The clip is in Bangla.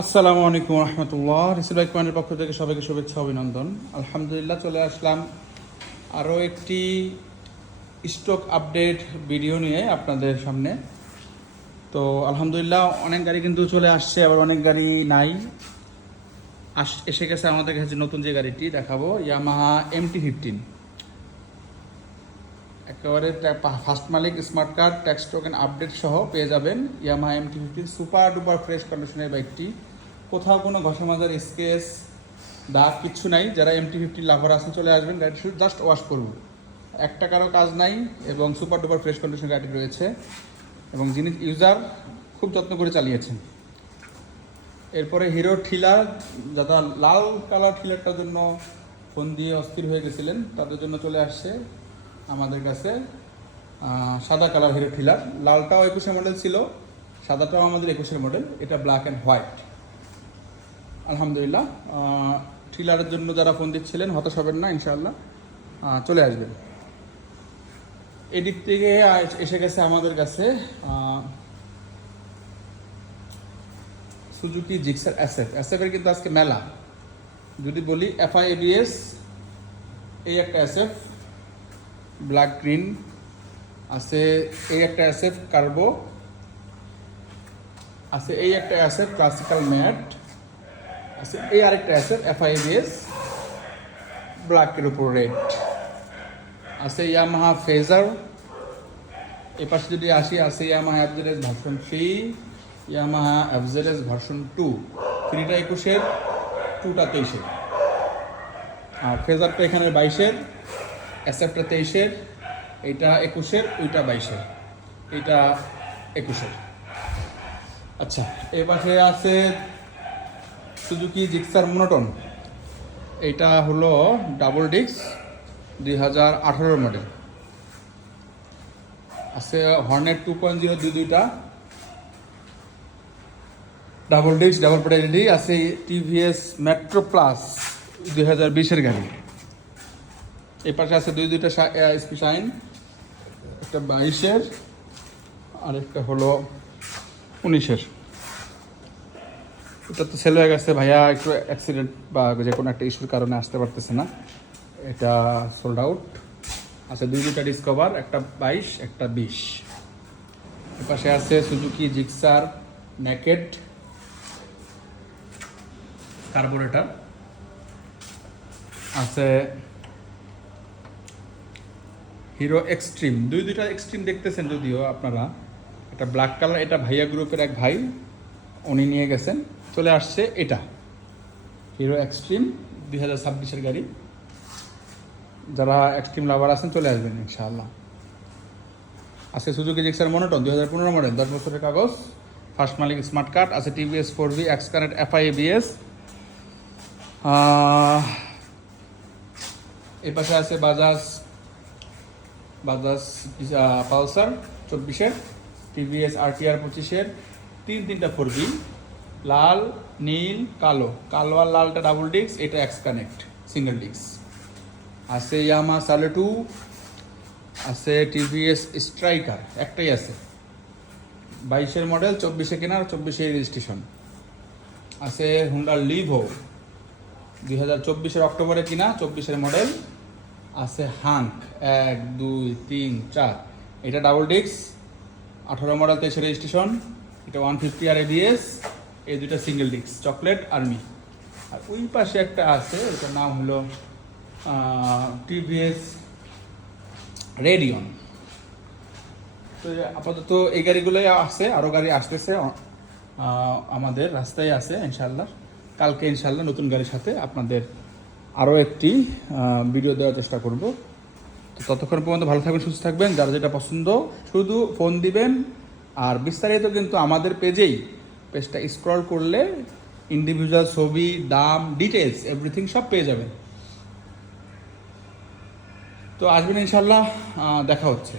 আসসালামু আলাইকুম রহমতুল্লাহ। রিসিল বাইক পয়েন্টের পক্ষ থেকে সবাইকে শুভেচ্ছা অভিনন্দন। আলহামদুলিল্লাহ চলে আসলাম আরও একটি স্টক আপডেট ভিডিও নিয়ে আপনাদের সামনে। তো আলহামদুলিল্লাহ অনেক গাড়ি কিন্তু চলে আসছে, আবার অনেক গাড়ি নাই, এসে গেছে আমাদের কাছে। নতুন যে গাড়িটি দেখাবো ইয়ামাহা MT-15, একেবারে ফার্স্ট মালিক, smart card, tax token update সহ পেয়ে যাবেন Yamaha MT-15। Super duper fresh কন্ডিশনের বাইকটি, কোথাও কোনো ঘষা মাজার স্কেচ দাগ কিচ্ছু নাই। যারা MT-15 লাভার আছেন চলে আসবেন, গাড়ি শুধু জাস্ট ওয়াশ করব, এক টাকারও কাজ নাই এবং সুপার ডুপার ফ্রেশ কন্ডিশনের গাড়ি রয়েছে এবং যিনি ইউজার খুব যত্ন করে চালিয়েছেন। এরপরে হিরো ঠিলার, যারা লাল কালার ঠিলারটার জন্য ফোন দিয়ে অস্থির হয়ে গেছিলেন তাদের জন্য চলে আসছে আমাদের কাছে সাদা কালার হিরো ঠিলার। লালটাও 21-এর মডেল ছিল, সাদাটাও আমাদের 21-এর মডেল, এটা ব্ল্যাক অ্যান্ড হোয়াইট। আলহামদুলিল্লাহ ঠিলারের জন্য যারা ফোন দিচ্ছিলেন হতাশ হবেন না, ইনশাআল্লাহ চলে আসবেন। এদিক থেকে এসে গেছে আমাদের কাছে সুজুকি জিক্সার এসএফের কিন্তু আজকে মেলা। যদি বলি FI-ABS, এই একটা এসএফ ব্ল্যাক গ্রিন আছে, এই একটা এসএফ কার্বো আছে, এই একটা এসএফ ক্লাসিক্যাল ম্যাট আছে, এই আরেকটা এসএফ FI-ABS ব্ল্যাকের উপর রেড আছে। ইয়ামাহা ফেজার, এ পাশে যদি আসি আছে Yamaha FZS version 3, Yamaha FZS version 2, 3টা 21-এর, 2টা 23-এর। আর ফেজারটা এখানে 22-এর, এসএফটা 23-এর, এইটা 21-এর, ওইটা 22-এর, এইটা 21-এর। আচ্ছা, এই পাশে আছে সুজুকি জিক্সার মনোটন, এইটা হলো ডাবল ডিস্ক 2018 মডেল। আছে হর্নেট 2.0 দুইটা ডাবল ডিস্ক, ডাবল পেডাল আছে। TVS মেট্রো প্লাস 2020-এর গাড়ি। এই পাশে আছে দুইটা SP শাইন, একটা 22-এর আর একটা হলো 19-এর। এটা তো সেল হয়ে গেছে ভাইয়া, একটু অ্যাক্সিডেন্ট বা যে কোনো একটা ইস্যুর কারণে আসতে পারতেছে না, এটা সোল্ড আউট। আচ্ছা, দুইটা ডিসকভার, একটা 22, একটা 20। এপাশে আছে সুজুকি জিক্সার নেকেড কার্বোরেটর আছে। হিরো এক্সট্রিম, দুইটা এক্সট্রিম দেখতেছেন যদিও আপনারা, এটা ব্ল্যাক কালার, এটা ভাইয়া গ্রুপের এক ভাই উনি নিয়ে গেছেন, চলে আসছে এটা হিরো এক্সট্রিম 2026-এর গাড়ি। যারা এক্সট্রিম লাভার আছেন চলে আসবেন ইনশাআল্লাহ। আছে সুজুকি জিক্সার মনোটন 2015 মডেল, 10 বছরের কাগজ, ফার্স্ট মালিক, স্মার্ট কার্ড আছে। TVS 4V x connect FI-ABS। এই পাশে আছে বাজাজ পালসার 24-এর, TVS RTR 25-এর, তিনটা 4V, লাল, নীল, কালো। কালো আর লালটা ডাবল ডিস্ক, এটা এক্স কানেক্ট সিঙ্গেল ডিস্ক। আছে ইয়ামাহা সালেটু, আছে TVS স্ট্রাইকার, একটাই আছে, 22-এর মডেল, 24-এ কেনার, 24-এ রেজিস্ট্রেশন। আছে হুন্ডা লিভো 2024-এর অক্টোবরে কিনা, 24-এর মডেল। আছে হাঙ্ক 1, 2, 3, 4, এটা ডাবল ডিস্ক, 18 মডেল, 23-এ রেজিস্ট্রেশন, এটা 150 আর ABS, এই দুইটা সিঙ্গেল ডিস্ক, চকলেট আর্মি। আর ওই পাশে একটা আছে, এটার নাম হলো TVS রেডিয়ন। তো আপাতত এই গাড়িগুলোই আছে, আরও গাড়ি আসতেছে আমাদের রাস্তায় আছে ইনশাল্লাহ। কালকে ইনশাল্লাহ নতুন গাড়ির সাথে আপনাদের আরও একটি ভিডিও দেওয়ার চেষ্টা করব। তো ততক্ষণ পর্যন্ত ভালো থাকবেন, সুস্থ থাকবেন। যারা যেটা পছন্দ শুধু ফোন দিবেন। আর বিস্তারিত কিন্তু আমাদের পেজটা স্ক্রল করলে ইন্ডিভিজুয়াল ছবি, দাম, ডিটেলস, এভরিথিং সব পেয়ে যাবেন। তো আসবেন ইনশাল্লাহ, দেখা হচ্ছে।